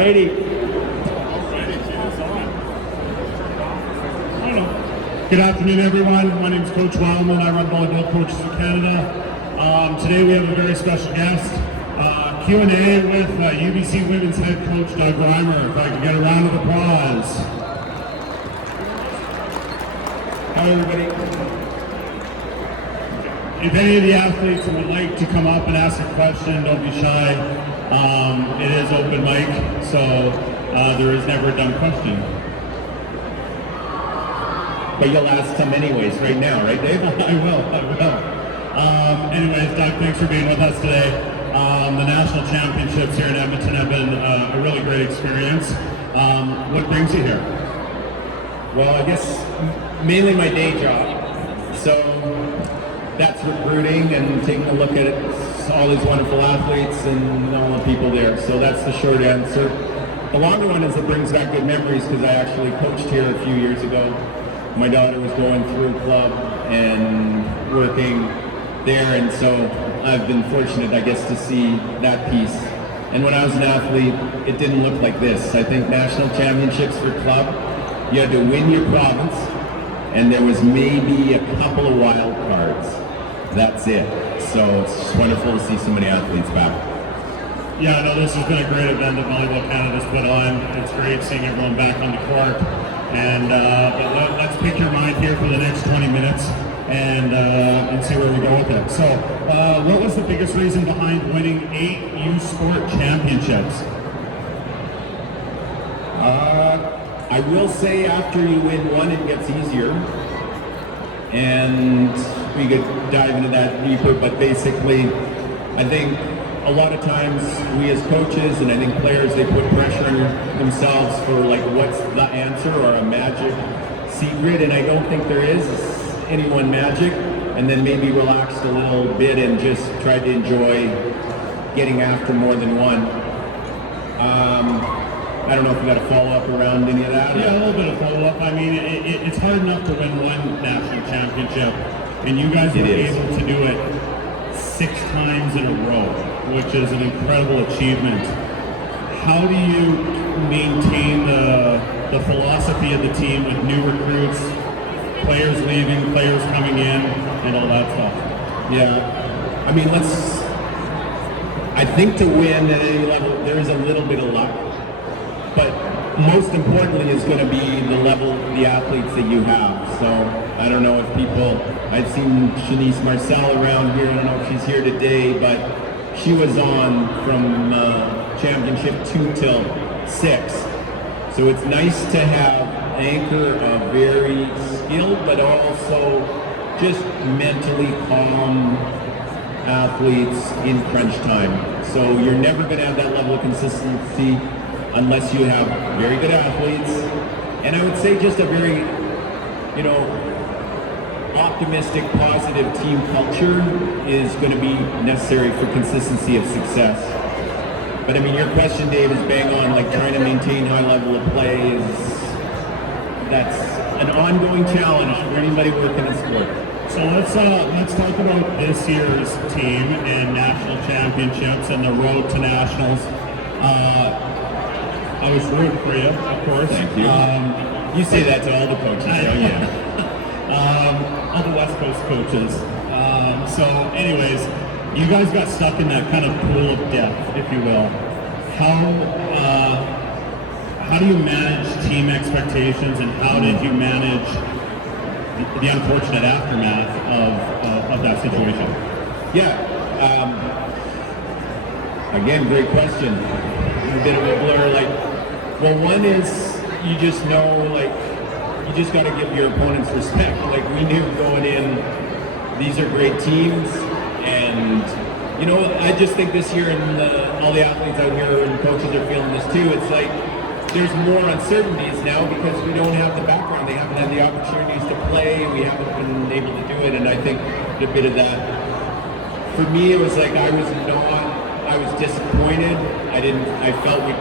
Righty. Good afternoon, everyone. My name is Coach Reimer. I run Volleyball Coaches of Canada. Today we have a very special guest, Q&A with UBC Women's Head Coach Doug Reimer. If I could get a round of applause. Hi, everybody. If any of the athletes would like to come up and ask a question, don't be shy. It is open mic, so there is never a dumb question. But you'll ask some anyways right now, right, Dave? I will. Anyways, Doug, thanks for being with us today. The national championships here in Edmonton have been a really great experience. What brings you here? Well, I guess mainly my day job. So that's recruiting and taking a look at all these wonderful athletes and all the people there. So that's the short answer. The longer one is it brings back good memories because I actually coached here a few years ago. My daughter was going through club and working there, and so I've been fortunate, I guess, to see that piece. And when I was an athlete, it didn't look like this. I think national championships for club, you had to win your province, and there was maybe a couple of wild cards. That's it. So it's just wonderful to see so many athletes back. Yeah, I know this has been a great event that Volleyball Canada's put on. It's great seeing everyone back on the court. And but let's pick your mind here for the next 20 minutes and see where we go with it. So, what was the biggest reason behind winning 8 U Sport championships? I will say after you win one, it gets easier. And we could dive into that deeper, but basically, I think a lot of times we as coaches and I think players, they put pressure on themselves for like what's the answer or a magic secret, and I don't think there is any one magic, and then maybe relaxed a little bit and just tried to enjoy getting after more than one. I don't know if you got a follow-up around any of that? Yeah, a little bit of follow-up. I mean, it's hard enough to win one national championship, and you guys were able to do it 6 times in a row, which is an incredible achievement. How do you maintain the philosophy of the team with new recruits, players leaving, players coming in, and all that stuff? Yeah, I mean, I think to win at any level, there is a little bit of luck, but most importantly is going to be the level of the athletes that you have. So I don't know if I've seen Shanice Marcel around here, I don't know if she's here today, but she was on from championship 2 till 6. So it's nice to have an anchor of very skilled, but also just mentally calm athletes in crunch time. So you're never going to have that level of consistency unless you have very good athletes. And I would say just a very, optimistic, positive team culture is going to be necessary for consistency of success. But I mean, your question, Dave, is bang on. Like trying to maintain high level of play that's an ongoing challenge for anybody working in sport. So let's talk about this year's team and national championships and the road to nationals. I was rooting for you, of course. Thank you. You say that to all the coaches, don't you? All the West Coast coaches. So anyways, you guys got stuck in that kind of pool of death, if you will. How do you manage team expectations, and how did you manage the unfortunate aftermath of that situation? Yeah. Again, great question. A bit of a blur. Well, one is you just know, you just got to give your opponents respect. We knew going in, these are great teams, and I just think this year, and all the athletes out here and coaches are feeling this too. It's there's more uncertainties now because we don't have the background. They haven't had the opportunities to play. We haven't been able to do it, and I think a bit of that. For me, it was I was disappointed. I felt we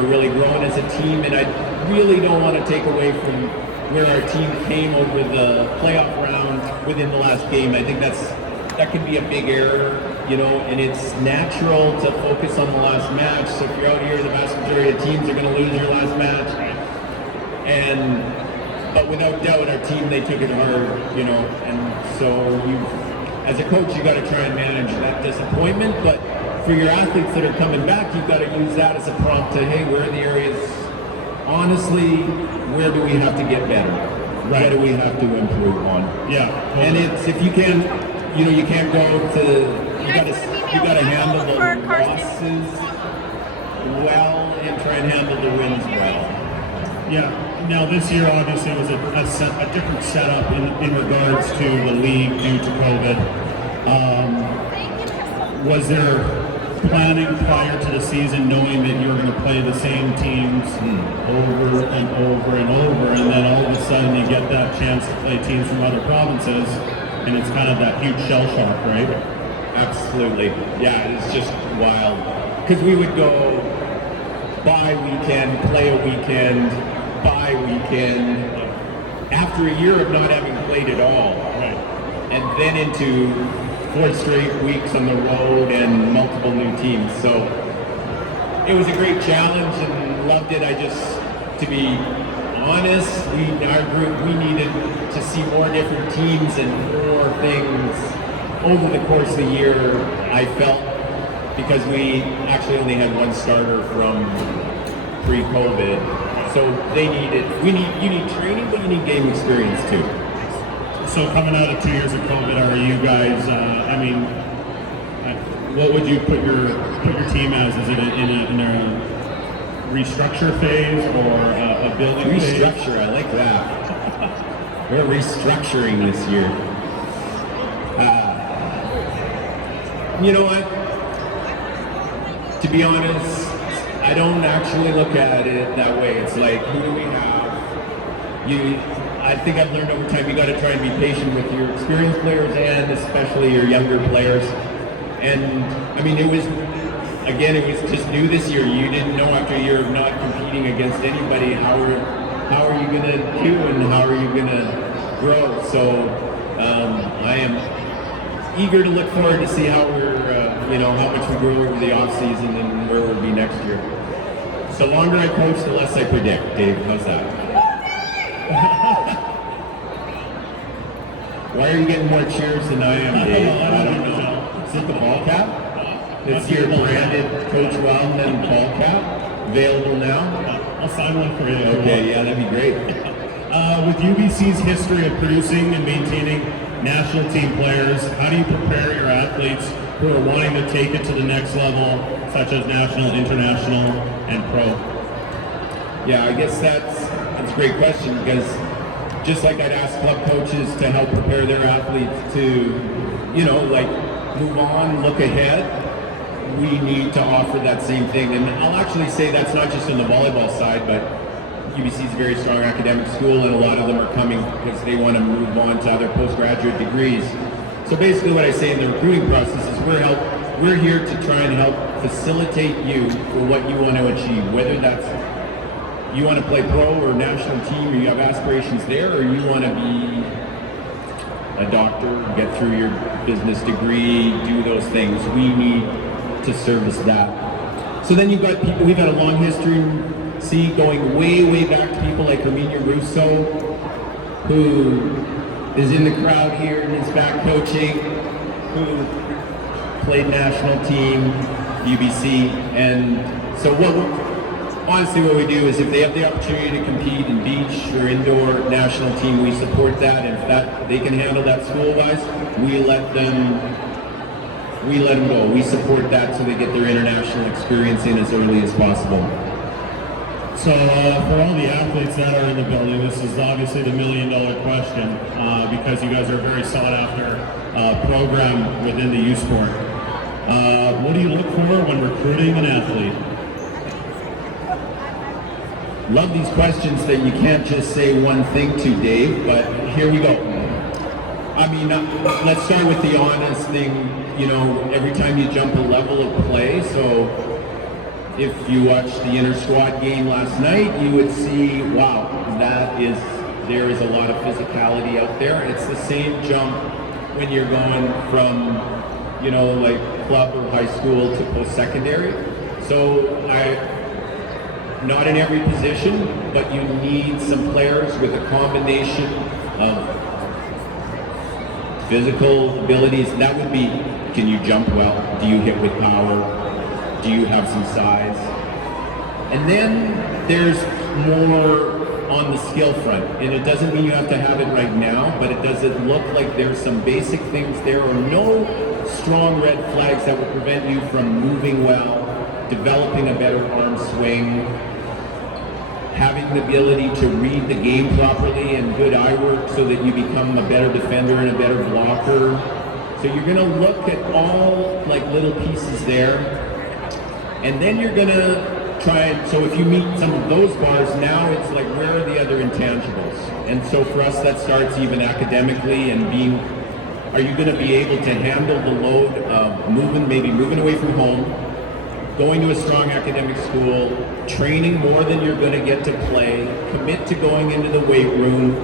were really growing as a team, and I really don't want to take away from where our team came over the playoff round within the last game. I think that can be a big error. you know, and it's natural to focus on the last match. So if you're out here, the vast majority of teams are going to lose their last match. But without doubt, our team, they took it hard, you know, and so as a coach, you got to try and manage that disappointment. But for your athletes that are coming back, you've got to use that as a prompt to, hey, where are the areas, honestly, where do we have to get better? Right. What do we have to improve on? Yeah. Totally. And it's, if you can, you know, you can't go to, you got to handle the losses well and try and handle the wins well. Yeah. Now this year obviously was a different setup in regards to the league due to COVID. Was there planning prior to the season knowing that you were going to play the same teams over and over and over, and then all of a sudden you get that chance to play teams from other provinces, and it's kind of that huge shell shock, right? Absolutely. Yeah, it's just wild. Because we would go bye weekend, play a weekend, bye weekend, after a year of not having played at all. Right. And then into 4 straight weeks on the road and multiple new teams. So it was a great challenge and loved it. I just, to be honest, our group, we needed to see more different teams and more things over the course of the year, I felt, because we actually only had one starter from pre-COVID. So you need training, but you need game experience too. So coming out of 2 years of COVID, are you guys, what would you put your team as? Is it in a restructure phase or a building restructure phase? I like that. We're restructuring this year. You know what? To be honest, I don't actually look at it that way. It's like, who do we have? I think I've learned over time, you got to try and be patient with your experienced players and especially your younger players. And I mean, it was just new this year. You didn't know after a year of not competing against anybody, how are you going to do and how are you going to grow? So I am eager to look forward to see how how much we grow over the off season and where we'll be next year. So the longer I coach, the less I predict. Dave, how's that? Why are you getting more cheers than I am, Dave? I don't know. Is it the ball cap? It's your branded Coach Wildman ball cap. Available now? I'll sign one for you. Okay, yeah, that'd be great. With UBC's history of producing and maintaining national team players, how do you prepare your athletes who are wanting to take it to the next level, such as national, international, and pro? Yeah, I guess that's a great question, because just like I'd ask club coaches to help prepare their athletes to, move on, look ahead, we need to offer that same thing. And I'll actually say that's not just on the volleyball side, but UBC is a very strong academic school, and a lot of them are coming because they want to move on to other postgraduate degrees. So basically what I say in the recruiting process is we're here to try and help facilitate you for what you want to achieve, whether that's you want to play pro or national team, or you have aspirations there, or you want to be a doctor, get through your business degree, do those things. We need to service that. So then you've got people, we've had a long history, going way, way back to people like Reimer Russo, who is in the crowd here and is back coaching, who played national team, UBC, and so honestly what we do is if they have the opportunity to compete in beach or indoor national team, we support that, and if they can handle that school-wise, we let them go. We support that so they get their international experience in as early as possible. So for all the athletes that are in the building, this is obviously the $1 million question, because you guys are a very sought after program within the U Sport. What do you look for when recruiting an athlete? Love these questions that you can't just say one thing to, Dave, but here we go. I mean, let's start with the honest thing, every time you jump a level of play, so if you watched the inter-squad game last night, you would see, wow, there is a lot of physicality out there. It's the same jump when you're going from you know, like club or high school to post-secondary. So not in every position, but you need some players with a combination of physical abilities. That would be, can you jump well? Do you hit with power? Do you have some size? And then there's more on the skill front. And it doesn't mean you have to have it right now, but it does look like there's some basic things there, or no strong red flags that would prevent you from moving well, developing a better arm swing, having the ability to read the game properly and good eye work so that you become a better defender and a better blocker. So you're gonna look at all like little pieces there, and then you're gonna try and, so if you meet some of those bars, now it's like, where are the other intangibles? And so for us, that starts even academically and being, are you gonna be able to handle the load of maybe moving away from home, going to a strong academic school, training more than you're going to get to play, commit to going into the weight room,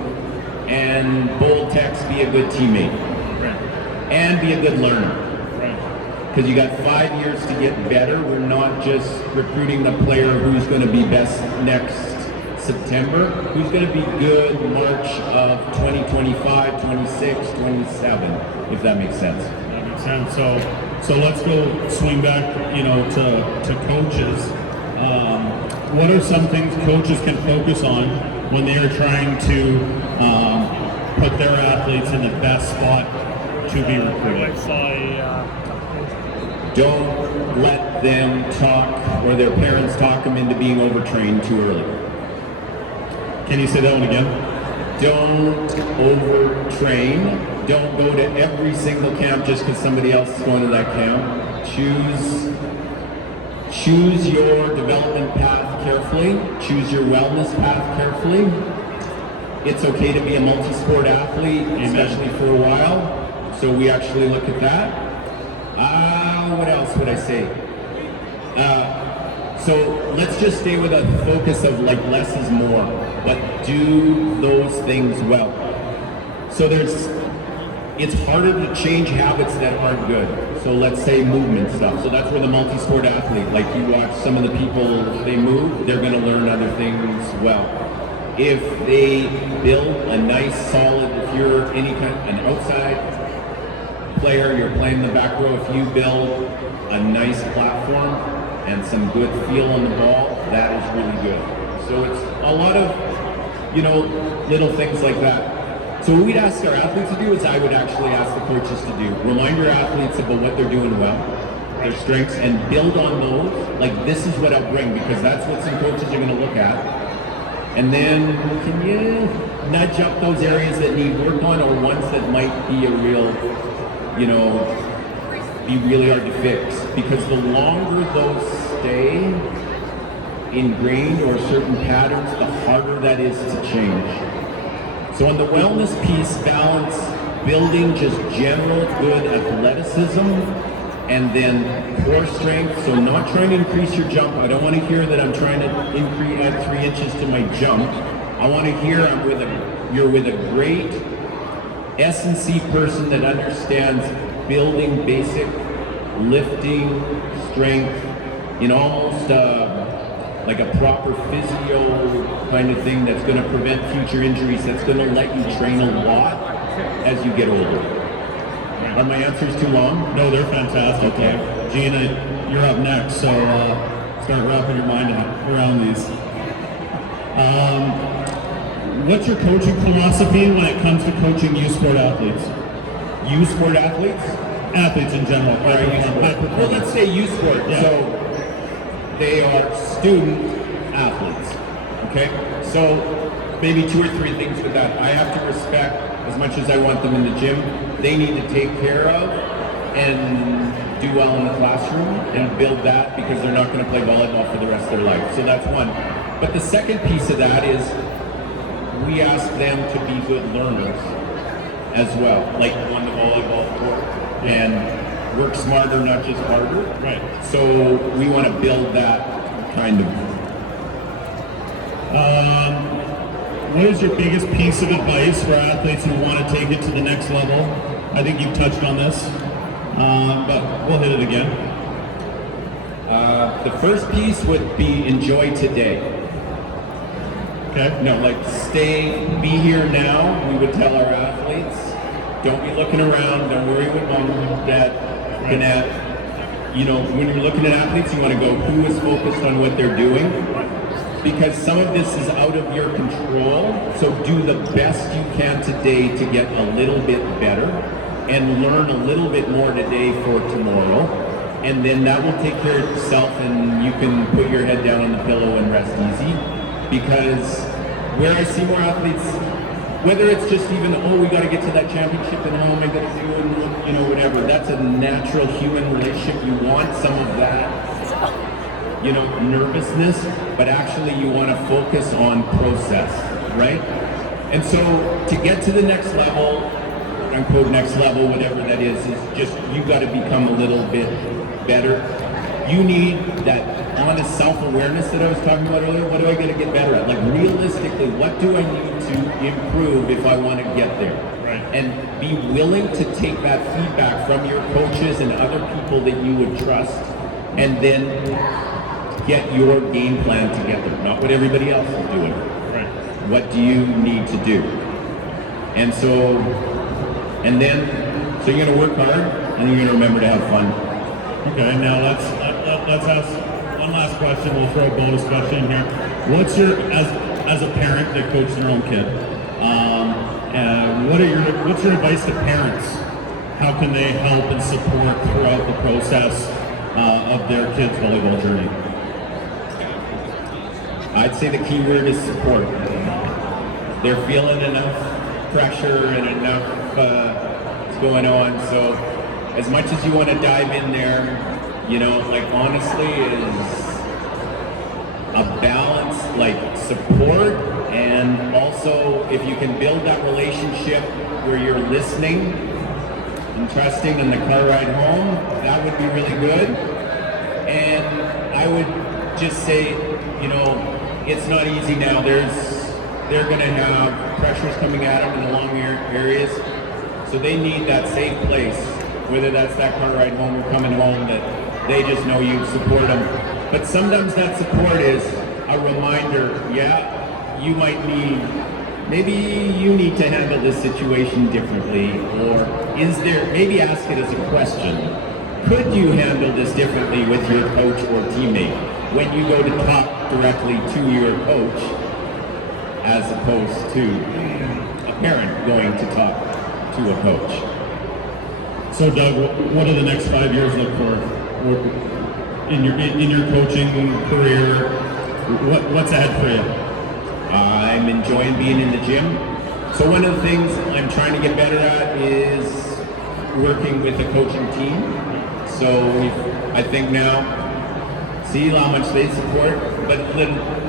and bold text, be a good teammate. Right. And be a good learner. Right. Because you got 5 years to get better. We're not just recruiting the player who's going to be best next September, who's going to be good March of 2025, 26, 27, if that makes sense. That makes sense. So let's go swing back, to coaches. What are some things coaches can focus on when they are trying to put their athletes in the best spot to be recruited? Don't let them talk, or their parents talk them into being overtrained too early. Can you say that one again? Don't overtrain. Don't go to every single camp just because somebody else is going to that camp. Choose your development path carefully. Choose your wellness path carefully. It's okay to be a multi-sport athlete, especially for a while. So we actually look at that. What else would I say? So let's just stay with a focus of like less is more, but do those things well. So it's harder to change habits that aren't good. So let's say movement stuff. So that's where the multi-sport athlete, like you watch some of the people, they move, they're gonna learn other things well. If they build a nice solid, if you're an outside player, you're playing the back row, if you build a nice platform and some good feel on the ball, that is really good. So it's a lot of, little things like that. So what we'd ask our athletes to do is I would actually ask the coaches to do. Remind your athletes about what they're doing well, their strengths, and build on those. Like, this is what I'll bring, because that's what some coaches are gonna look at. And then, can you nudge up those areas that need work on, or ones that might be a real, be really hard to fix? Because the longer those stay ingrained or certain patterns, the harder that is to change. So on the wellness piece, balance building just general good athleticism and then core strength. So not trying to increase your jump. I don't want to hear that I'm trying to add 3 inches to my jump. I want to hear you're with a great S&C person that understands building basic lifting, strength, almost like a proper physio kind of thing that's going to prevent future injuries, that's going to let you train a lot as you get older. Are my answers too long? No, they're fantastic. Okay. Gina, you're up next, so start wrapping your mind around these. What's your coaching philosophy when it comes to coaching youth sport athletes? Youth sport athletes? Athletes in general. Well, let's say youth sport. Yeah. So they are student athletes, okay? So maybe 2 or 3 things with that. I have to respect, as much as I want them in the gym, they need to take care of and do well in the classroom and build that, because they're not going to play volleyball for the rest of their life. So that's one. But the second piece of that is we ask them to be good learners as well, like on the volleyball court, and work smarter, not just harder. Right. So we want to build that kind of. What is your biggest piece of advice for athletes who want to take it to the next level? I think you've touched on this. but we'll hit it again. The first piece would be enjoy today. Okay. No, like be here now. We would tell our athletes, don't be looking around. Don't worry what mom, dad, looking at. You know, when you're looking at athletes, you want to go, who is focused on what they're doing? Because some of this is out of your control. So do the best you can today to get a little bit better and learn a little bit more today for tomorrow. And then that will take care of itself and you can put your head down on the pillow and rest easy. Because where I see more athletes, whether it's just even, oh, we got to get to that championship and home, I got to do it, you know, whatever. That's a natural human relationship. You want some of that, you know, nervousness, but actually you want to focus on process, right? And so to get to the next level, unquote next level, whatever that is just you got to become a little bit better. You need that honest self-awareness that I was talking about earlier. What do I got to get better at? Like realistically, what do I need to improve if I want to get there? Right. And be willing to take that feedback from your coaches and other people that you would trust, and then get your game plan together. Not what everybody else is doing. Right. What do you need to do? And so, so you're going to work hard, and you're going to remember to have fun. Okay, now let's ask one last question. We'll throw a bonus question in here. What's your, as a parent that coaches their own kid, what's your advice to parents? How can they help and support throughout the process of their kids' volleyball journey? I'd say the key word is support. They're feeling enough pressure and enough is going on, so as much as you want to dive in there, you know, like honestly is a balance, like support, and also if you can build that relationship where you're listening and trusting in the car ride home, that would be really good. And I would just say, you know, it's not easy now. They're going to have pressures coming at them in the long areas, so they need that safe place. Whether that's that car ride home or coming home, that they just know you support them. But sometimes that support is a reminder, yeah, you might need, maybe you need to handle this situation differently, or maybe ask it as a question. Could you handle this differently with your coach or teammate when you go to talk directly to your coach as opposed to a parent going to talk to a coach? So Doug, what do the next 5 years look for in your coaching career? What's ahead for you? I'm enjoying being in the gym. So one of the things I'm trying to get better at is working with a coaching team. So I think now, see how much they support, but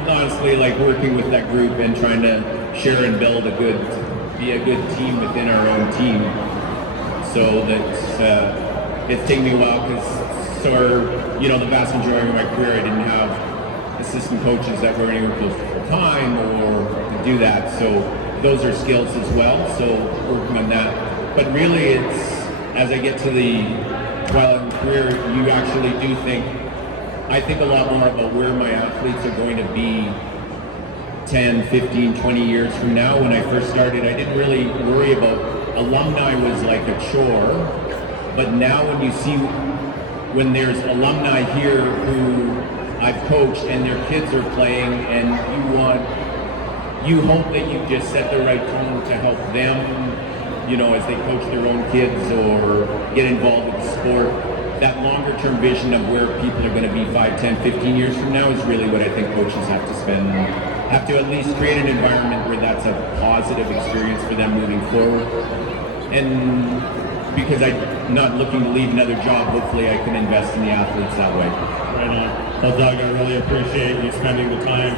honestly, like working with that group and trying to share and be a good team within our own team. So that it's taken me a while because, you know, the vast majority of my career I didn't have assistant coaches that were anywhere close to full time or to do that. So those are skills as well. So working on that. But really, it's as I get to the twilight of the career, you actually do I think a lot more about where my athletes are going to be 10, 15, 20 years from now. When I first started, I didn't really worry about alumni was like a chore, but now when you see when there's alumni here who I've coached and their kids are playing, and you hope that you just set the right tone to help them, you know, as they coach their own kids or get involved with the sport. That longer term vision of where people are going to be 5, 10, 15 years from now is really what I think coaches have to at least create an environment where that's a positive experience for them moving forward. And because I'm not looking to leave another job, hopefully I can invest in the athletes that way. Right on. Well, Doug, I really appreciate you spending the time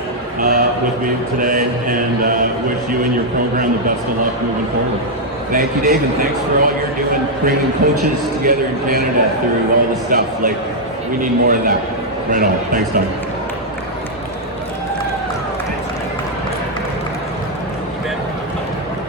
with me today, and wish you and your program the best of luck moving forward. Thank you, Dave, and thanks for all you're doing, bringing coaches together in Canada through all the stuff. Like, we need more of that. Right on. Thanks, Doug.